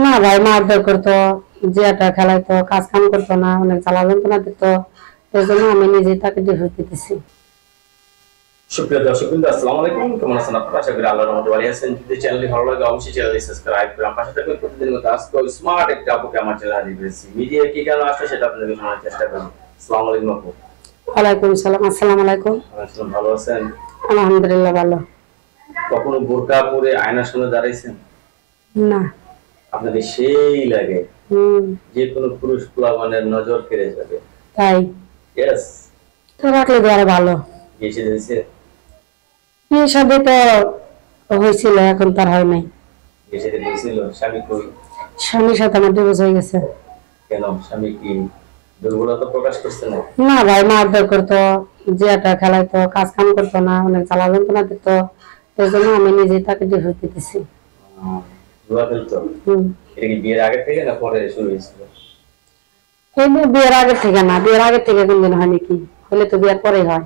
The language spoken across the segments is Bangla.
না ভাই, মারধর করতো, জিয়াটা খেলাইতো, কাজ কাম করতো না, অনেক জ্বালা যন্ত্রণা দিত। এই জন্য আমি নিজেই তাকে ডিভোর্স দিতেছি। সুপ্রিয় দর্শকবৃন্দ, আসসালামু আলাইকুম। কেমন আছেন আপনারা? আশা করি আল্লাহর রহমতে ভালো আছেন। যদি চ্যানেলটি ভালো লাগে অবশ্যই চ্যানেলটি সাবস্ক্রাইব করুন। আমার পাশে থাকবেন প্রতিদিনের মতো। আজকে স্মার্ট একটা আপুকে আমার চ্যানেলে হাজির করেছি। মিডিয়া কি কেন আসছে সেটা আপনাদের শোনার চেষ্টা করব। আসসালামু আলাইকুম আপু। ওয়ালাইকুম সালাম। আসসালামু আলাইকুম। আসসালাম, ভালো আছেন? আলহামদুলিল্লাহ ভালো। কখনো বোরকা পরে আয়নার সামনে দাঁড়াইছেন? না। আপনাদের সেই লাগে হুম। যে কোনো পুরুষ পোলাপানের নজর কেড়ে যাবে। তাই ইয়েস। তো রাখলে তো আরো ভালো। এসে দিয়েছে। বিয়ে শাদী তো হয়েছিল, এখন তার হয় নাই। এসে দিয়েছিল। স্বামী কই? স্বামীর সাথে আমার ডিভোর্স হয়ে গেছে। কেন? স্বামী কি দুর্বলতা প্রকাশ করছে না? না ভাই, মারধর করতো, জিয়াটা খেলাইতো, কাজ কাম করতো না, অনেক জ্বালা যন্ত্রণা দিত। এই জন্য আমি নিজেই তাকে ডিভোর্স দিতেছি। জুয়া খেলতো? হুম। এটা কি বিয়ের আগে থেকে না পরে শুরু হয়েছিল? এই বিয়ের আগের থেকে না, বিয়ের আগের থেকে কোনদিন হয় নাকি? হলে তো বিয়ের পরেই হয়।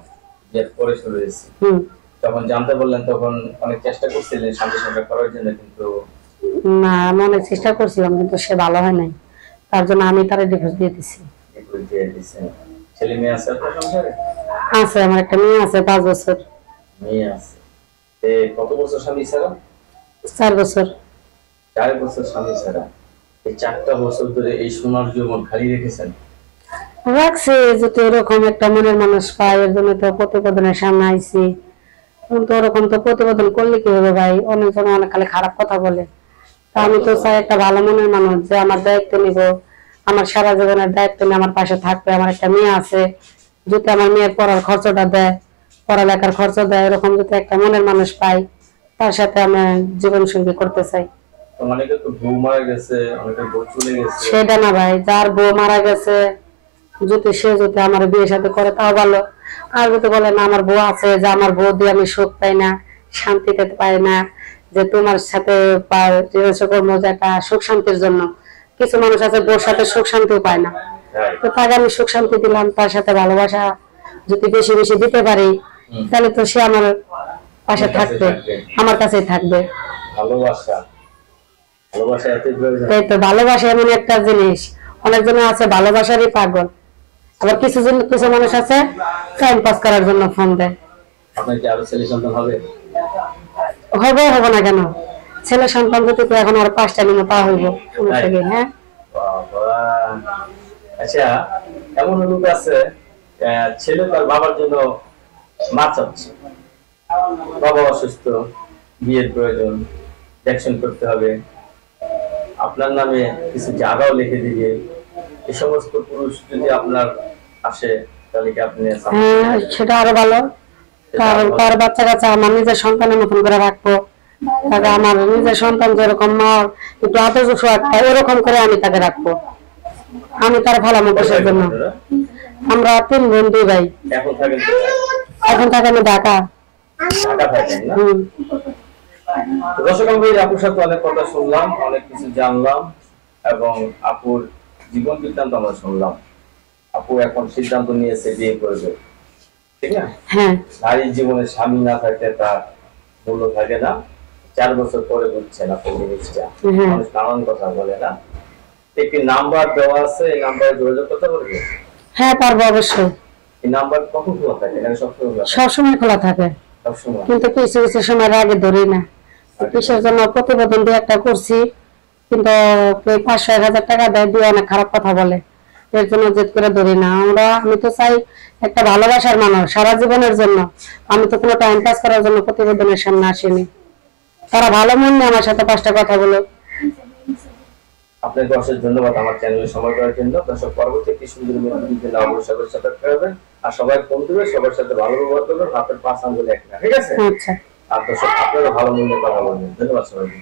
বিয়ের পরে শুরু হয়েছে। হুম। তখন জানতে বললেন, তখন অনেক চেষ্টা করছিলেন শান্তি সংসার করার জন্য, কিন্তু না, আমি অনেক চেষ্টা করছিলাম কিন্তু সে ভালো হয় নাই। তার জন্য আমি তার ডিভোর্স দিয়ে দিছি। ডিভোর্স দিয়ে দিয়েছেন। ছেলে মেয়ে আছে আপনার সংসারে? আছে, আমার একটা মেয়ে আছে, 5 বছর। মেয়ে আছে। কত বছর স্বামী ছাড়া? 4 বছর। 4 বছর স্বামী ছাড়া। এই 4টা বছর ধরে এই সোনার জীবন খালি রেখেছেন? রাখছে, যদি ওরকম একটা মনের মানুষ পায়, এর জন্য তো প্রতিবেদনের সামনে আইছি। কিন্তু ওরকম তো প্রতিবেদন করলে কি হবে ভাই? অনেকজন অনেক খালি খারাপ কথা বলে। তা আমি তো চাই একটা ভালো মনের মানুষ যে আমার দায়িত্ব নিব, আমার সারা জীবনের দায়িত্ব নিয়ে আমার পাশে থাকবে। আমার একটা মেয়ে আছে, যদি আমার মেয়ের পড়ার খরচটা দেয়, পড়ালেখার খরচ দেয়, এরকম যদি একটা মনের মানুষ পাই, তার সাথে আমি জীবন সঙ্গী করতে চাই। অনেকে তো বউ মারা গেছে, অনেকে বউ চলে গেছে। সেটা না ভাই, যার বউ মারা গেছে যদি আমার বিয়ে সাথে করে তাও ভালো। আর যদি বলে না আমার বউ আছে, যে আমার বউ দিয়ে আমি সুখ পাই না, শান্তি পেতে পাই না, যে তোমার সাথে কর্ম যে একটা সুখ শান্তির জন্য। কিছু মানুষ আছে বউর সাথে সুখ শান্তিও পায় না, তো তাকে আমি সুখ শান্তি দিলাম, তার সাথে ভালোবাসা যদি বেশি বেশি দিতে পারি, তাহলে তো সে আমার পাশে থাকবে, আমার কাছেই থাকবে। ভালোবাসা, ভালোবাসা এত প্রয়োজন। তাই তো, ভালোবাসা এমন একটা জিনিস। অনেকজন আছে ভালোবাসারই পাগল, আবার কিছু মানুষ আছে টাইম পাস করার জন্য ফোন দেয়। আপনার কি আরো ছেলে সন্তান হবে? হবে না কেন? ছেলে সন্তান যদি এখন আর 5টা নিয়ে পাওয়া হইব, সমস্যা কি? হ্যাঁ। বাবা। আচ্ছা, এমন লোক আছে ছেলে তার বাবার জন্য মাছ চাচ্ছে, বাবা অসুস্থ, বিয়ের প্রয়োজন, দেখশন করতে হবে, আপনার নামে কিছু জায়গাও লিখে দিবে। এই সমস্ত পুরুষ যদি আপনার আসে, তাহলে কি আপনি? হ্যাঁ, সেটা আরো ভালো। কারণ তার বাচ্চা কাচ্চা আমার নিজের সন্তানের মতন করে রাখবো। তাকে আমার নিজের সন্তান যেরকম মা একটু আদর পায়, এরকম করে আমি তাকে রাখবো। আমি তার ভালো মানুষের জন্য। আমরা 3 বোন 2 ভাই। এখন থাকেন? এখন থাকে আমি ঢাকা। ঢাকা থাকেন না? দর্শক, আমি আপুর সাথে অনেক কথা শুনলাম, অনেক কিছু জানলাম, এবং আপুর জীবন বৃত্তান্ত আমরা শুনলাম। আপু এখন সিদ্ধান্ত নিয়েছে বিয়ে করবে, ঠিক না? হ্যাঁ। নারীর জীবনে স্বামী না থাকলে তার মূল্য থাকে না। 4 বছর পরে বুঝছেন আপনি জিনিসটা। মানুষ নানান কথা বলে না। একটি নাম্বার দেওয়া আছে, এই নাম্বারে যোগাযোগ করতে পারবে? হ্যাঁ, পারবো অবশ্যই। এই নাম্বার কখন খোলা থাকে? সবসময় খোলা থাকে, কিন্তু কিছু কিছু সময় আগে ধরি না। কিসের জন্য প্রতিবেদন দিয়ে একটা করছি, কিন্তু 500-1000 টাকা দেয়, দিয়ে অনেক খারাপ কথা বলে, এর জন্য জেদ করে ধরি না। আমি তো চাই একটা ভালোবাসার মানুষ সারা জীবনের জন্য। আমি তো কোনো টাইম পাস করার জন্য প্রতিবেদনের সামনে আসিনি। তারা ভালো মন নিয়ে আমার সাথে 5টা কথা বলো। আপনাকে অশেষ ধন্যবাদ আমার চ্যানেলে সময় করার জন্য। দর্শক, পরবর্তী একটি সুন্দর ভিডিও অবশ্যই সাবস্ক্রাইব করবেন, আর সবাই ফোন দিবে, সবার সাথে ভালো ব্যবহার করবেন, হাতের 5 আঙ্গুল এক না, ঠিক আছে? আচ্ছা। আর দর্শক, আপনারা ভালো মন্দ কথা বলবেন। ধন্যবাদ সবাইকে।